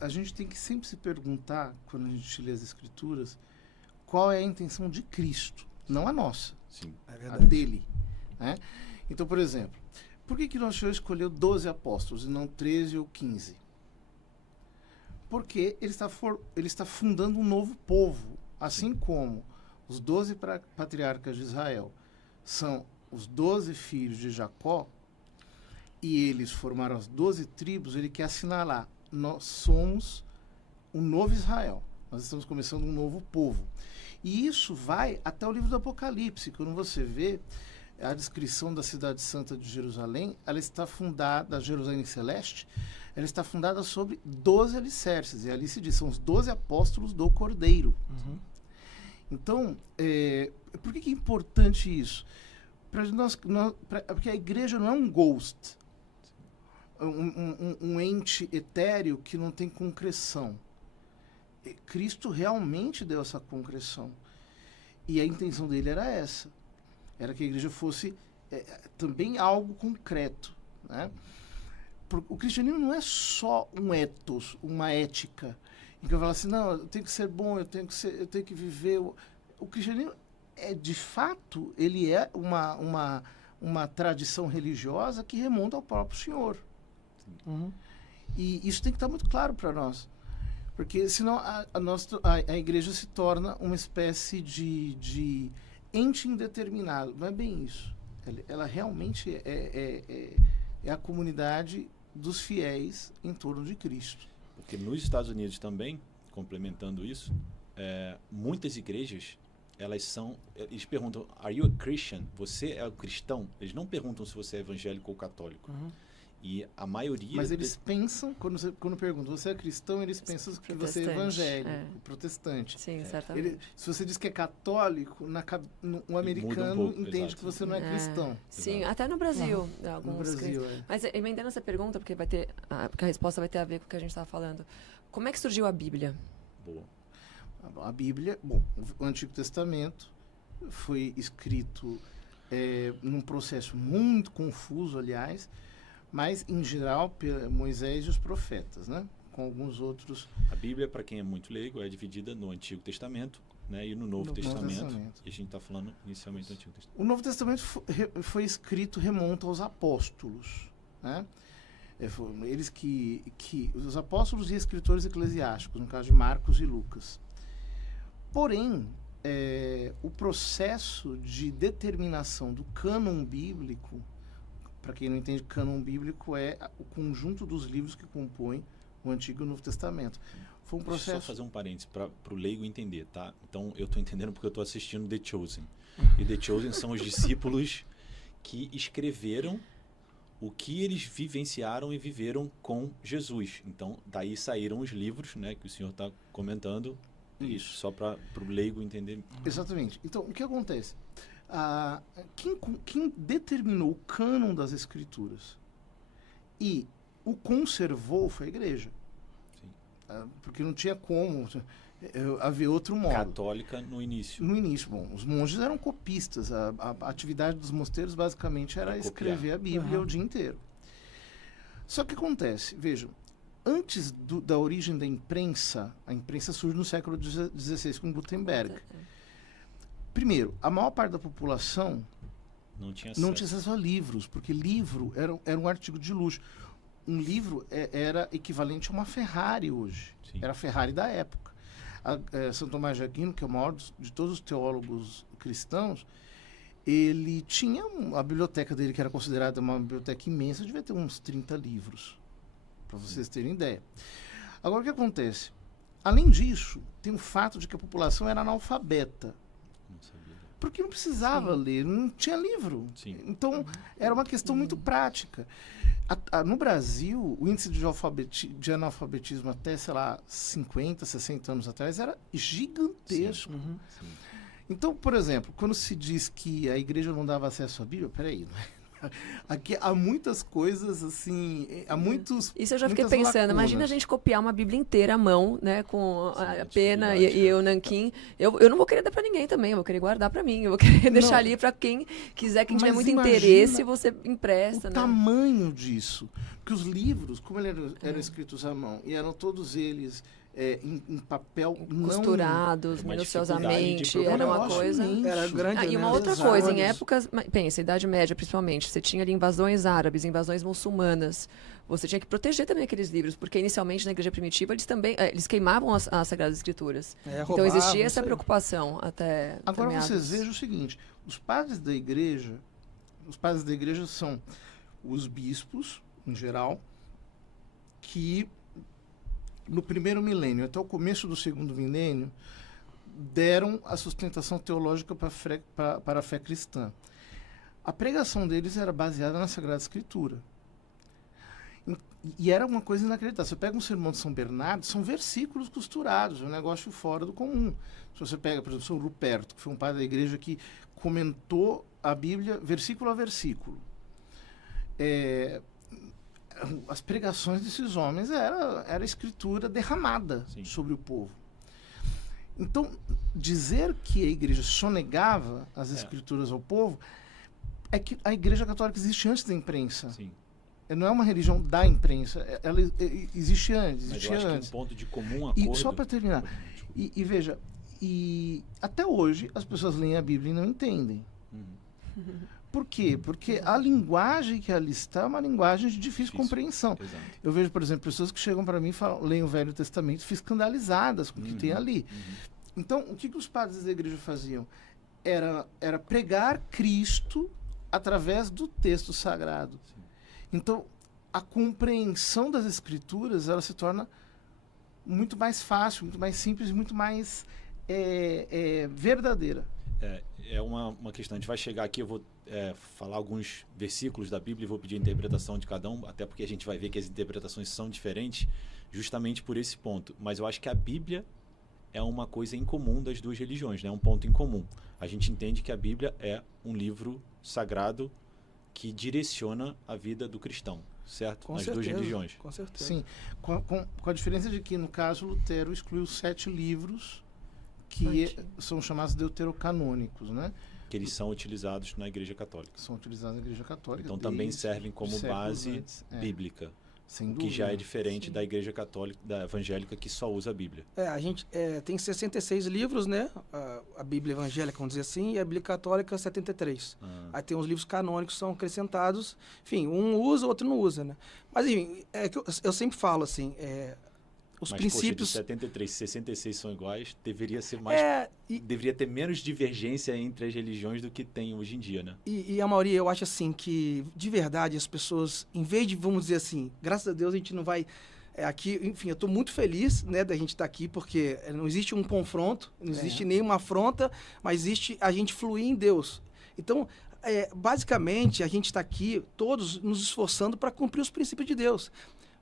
a gente tem que sempre se perguntar, quando a gente lê as Escrituras, qual é a intenção de Cristo, não a nossa, Sim. a dele. Né? Então, por exemplo, por que nosso Senhor escolheu 12 apóstolos e não 13 ou 15? Porque ele está fundando um novo povo, assim como os 12 patriarcas de Israel são os 12 filhos de Jacó, e eles formaram as 12 tribos. Ele quer assinalar: nós somos um novo Israel, nós estamos começando um novo povo. E isso vai até o livro do Apocalipse, quando você vê a descrição da cidade santa de Jerusalém. Ela está fundada, a Jerusalém Celeste, ela está fundada sobre 12 alicerces, e ali se diz, são os 12 apóstolos do Cordeiro. Uhum. Então, por que é importante isso? Porque a igreja não é um ghost, um ente etéreo que não tem concreção. Cristo realmente deu essa concreção. E a intenção dele era essa. Era que a igreja fosse também algo concreto. Né? O cristianismo não é só um ethos, uma ética, em que eu falo assim, não, eu tenho que ser bom, eu tenho que viver. O cristianismo, de fato, ele é uma tradição religiosa que remonta ao próprio Senhor. Uhum. E isso tem que estar muito claro para nós. Porque senão a igreja se torna uma espécie de ente indeterminado. Não é bem isso. Ela realmente é a comunidade dos fiéis em torno de Cristo. Porque nos Estados Unidos também, complementando isso, muitas igrejas, eles perguntam, are you a Christian? Você é um cristão? Eles não perguntam se você é evangélico ou católico. Uhum. E a maioria... Mas eles pensam, quando perguntam, você é cristão, eles pensam que você é evangélico, protestante. Sim, certamente. Se você diz que é católico, um americano entende exato. que você não é cristão. Sim, Exato. até no Brasil. Alguns No Brasil, Mas emendando essa pergunta, porque porque a resposta vai ter a ver com o que a gente estava falando. Como é que surgiu a Bíblia? Boa. A Bíblia, o Antigo Testamento foi escrito num processo muito confuso, aliás, mas, em geral, Moisés e os profetas, né? Com alguns outros... A Bíblia, para quem é muito leigo, é dividida no Antigo Testamento, né, e no Novo Testamento. E a gente está falando inicialmente do Antigo Testamento. O Novo Testamento foi escrito, remonta aos apóstolos, né? Eles os apóstolos e escritores eclesiásticos, no caso de Marcos e Lucas. Porém, o processo de determinação do cânon bíblico, para quem não entende, cânon bíblico é o conjunto dos livros que compõem o Antigo e o Novo Testamento. Foi um processo... Deixa eu só fazer um parênteses para o leigo entender, tá? Então, eu estou entendendo porque eu estou assistindo The Chosen. E The Chosen são os discípulos que escreveram o que eles vivenciaram e viveram com Jesus. Então, daí saíram os livros, né, que o senhor está comentando. Isso, só para o leigo entender. Exatamente. Então, o que acontece? Quem determinou o cânon das Escrituras e o conservou foi a igreja. Sim. Porque não tinha como haver outro modo. Católica no início. No início, os monges eram copistas. A atividade dos mosteiros basicamente era escrever a Bíblia o dia inteiro. Só que acontece, vejam, antes da origem da imprensa, a imprensa surge no século XVI com Gutenberg. Primeiro, a maior parte da população não tinha acesso a livros, porque livro era um artigo de luxo. Um livro era equivalente a uma Ferrari hoje. Sim. Era a Ferrari da época. São Tomás de Aquino, que é o maior de todos os teólogos cristãos, ele tinha a biblioteca dele, que era considerada uma biblioteca imensa, devia ter uns 30 livros, para vocês terem ideia. Agora, o que acontece? Além disso, tem o fato de que a população era analfabeta. Não sabia. Porque não precisava ler, não tinha livro. Sim. Então, era uma questão muito prática. No Brasil, o índice de analfabetismo até, 50, 60 anos atrás era gigantesco. Sim. Uhum. Sim. Então, por exemplo, quando se diz que a igreja não dava acesso à Bíblia, peraí, Aqui há muitas coisas, assim, há muitos. Isso eu já fiquei muitas pensando. Imagina a lacunas. gente copiar uma Bíblia inteira à mão, né? Com Sim, a é pena dificuldade, e o nanquim. Eu não vou querer dar pra ninguém também, eu vou querer guardar pra mim. Eu vou querer deixar ali pra quem quiser, quem tiver Mas muito imagina interesse, você empresta, O né? tamanho disso. Porque os livros, como eram escritos à mão, e eram todos eles em papel Costurados, Uma minuciosamente, dificuldade de era uma Nossa, coisa... imenso. Era grande, E uma né? outra Exato. coisa, em épocas, pensa, Idade Média principalmente, você tinha ali invasões árabes, invasões muçulmanas, você tinha que proteger também aqueles livros, porque inicialmente na igreja primitiva eles também eles queimavam as Sagradas Escrituras. Então Roubavam, existia essa isso aí. preocupação até Agora meados. vocês vejam o seguinte, os padres da igreja são os bispos, em geral, que no primeiro milênio até o começo do segundo milênio deram a sustentação teológica para a fé cristã. A pregação deles era baseada na Sagrada Escritura. E era uma coisa inacreditável. Você pega um sermão de São Bernardo, são versículos costurados, é um negócio fora do comum. Se você pega, por exemplo, São Ruperto, que foi um padre da igreja que comentou a Bíblia versículo a versículo. As pregações desses homens era escritura derramada Sim. sobre o povo. Então, dizer que a igreja sonegava as escrituras ao povo é que a igreja católica existe antes da imprensa. Sim. Não é uma religião da imprensa, ela existe antes. Mas Existia eu acho antes. que um ponto de comum E acordo... só para terminar, Desculpa. e veja, até hoje as pessoas leem a Bíblia e não entendem. Uhum. Por quê? Porque a linguagem que ali está é uma linguagem de difícil compreensão. Exato. Eu vejo, por exemplo, pessoas que chegam para mim e leem o Velho Testamento e ficam escandalizadas com o que tem ali. Então, o que os padres da igreja faziam? Era pregar Cristo através do texto sagrado. Sim. Então, a compreensão das escrituras, ela se torna muito mais fácil, muito mais simples, muito mais verdadeira. É uma questão. A gente vai chegar aqui, eu vou falar alguns versículos da Bíblia e vou pedir a interpretação de cada um, até porque a gente vai ver que as interpretações são diferentes justamente por esse ponto. Mas eu acho que a Bíblia é uma coisa em comum das duas religiões, né? Um ponto em comum. A gente entende que a Bíblia é um livro sagrado que direciona a vida do cristão, certo? Com Nas certeza, duas religiões. Com certeza. Sim, com a diferença de que, no caso, Lutero excluiu 7 livros que são chamados deuterocanônicos, né? Que eles são utilizados na Igreja Católica. São utilizados na Igreja Católica. Então também desde servem como séculos base antes. bíblica. Sem O que dúvida. já é diferente Sim. da Igreja Católica, da evangélica, que só usa a Bíblia. A gente tem 66 livros, né? A Bíblia evangélica, vamos dizer assim, e a Bíblia católica, 73. Aí tem os livros canônicos que são acrescentados. Enfim, um usa, o outro não usa, né? Mas, enfim, que eu sempre falo, assim, os Mas, princípios... poxa, de 73 e 66 são iguais, deveria ser mais... Deveria ter menos divergência entre as religiões do que tem hoje em dia, né? E a maioria, eu acho assim, que de verdade as pessoas, em vez de, vamos dizer assim, graças a Deus a gente não vai aqui, enfim, eu estou muito feliz, né, da gente estar aqui, porque não existe um confronto, não existe nenhuma afronta, mas existe a gente fluir em Deus. Então, basicamente, a gente está aqui, todos nos esforçando para cumprir os princípios de Deus.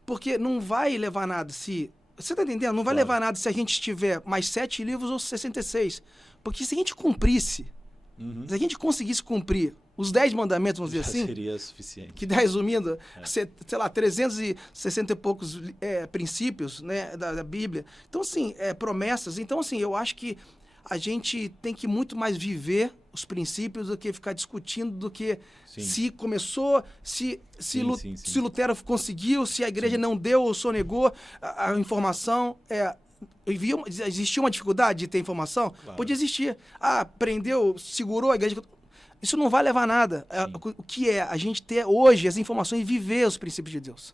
Porque não vai levar nada se... Você está entendendo? Não vai levar nada se a gente tiver mais 7 livros ou 66. Porque se a gente cumprisse, se a gente conseguisse cumprir os 10 mandamentos, vamos dizer Já assim, seria suficiente. que dá resumindo, sei lá, 360 e poucos princípios, né, da Bíblia. Então, assim, promessas. Então, assim, eu acho que a gente tem que muito mais viver os princípios do que ficar discutindo do que se começou, se Lutero conseguiu, se a igreja não deu ou sonegou a informação. Existia uma dificuldade de ter informação? Claro. Podia existir. Prendeu, segurou a igreja. Isso não vai levar a nada. O que é a gente ter hoje as informações e viver os princípios de Deus.